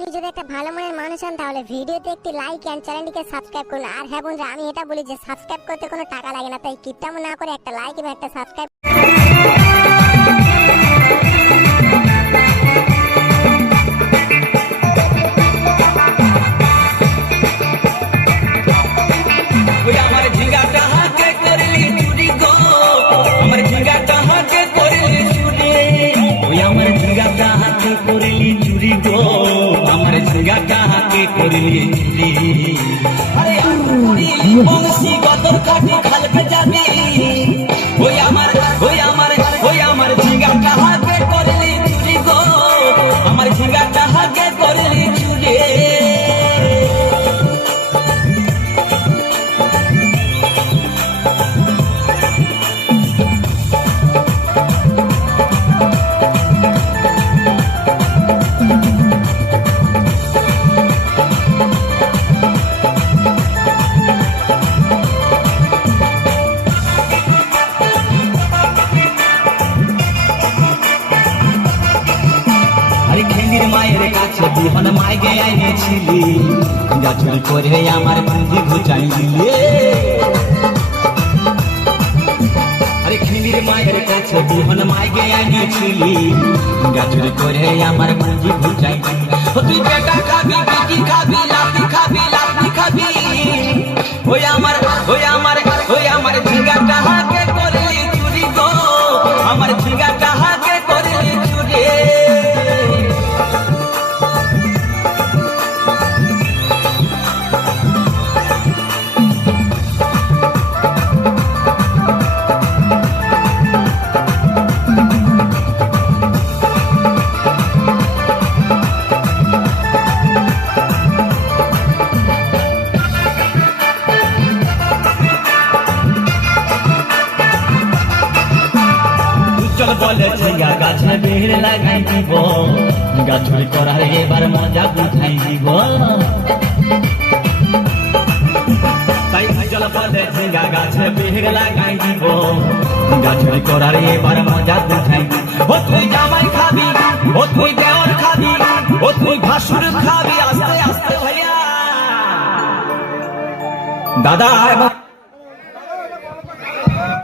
আপনি যদি একটা ভালো মনের মানুষ হন তাহলে ভিডিওতে একটি লাইক এন্ড চ্যানেলটিকে সাবস্ক্রাইব করুন। আর হ্যাঁ বন্ধুরা, আমি এটা বলি যে সাবস্ক্রাইব করতে কোনো টাকা লাগে না, তাই কিপটামো না করে একটা লাইক এবং একটা সাবস্ক্রাইব। করলি চুরি গো আমার ঝিঙ্গা কাহাকে করলি চুরি আরে বংশী গতর কাটি খালকে যাবি ওই আমার ঝিঙ্গা কাহাকে করলি চুরি গো আমার ঝিঙ্গা কাহাকে করলি চুরি মায়ের কাছে বিহন মাইকে আইনেছিলি গাছুর করে আমার পুঁজি ঘুচাই দিলে আরে খিলির মায়ের কাছে বিহন মাইকে আইনেছিলি গাছুর করে আমার পুঁজি ঘুচাই দিলে তুই বেটা খাবি বিকি খাবি লাতি খাবি ওই আমার ঝিঙ্গা কাহাকে করলি চুরি গো আমার ঝিঙ্গা কাহাকে করলি চুরি চল বলে ঝিঙ্গা গাছে বেড় লাগাই দিব গাছুরি করার এবার মজা বুঝাই দিব তাই চল বলে ঝিঙ্গা গাছে বেড় লাগাই দিব গাছুরি করার এবার মজা বুঝাই দিব ও তুই জামাই খাবি ও তুই দেওর খাবি ও তুই ভাসুর খাবি আস্তে আস্তে ভাইয়া দাদা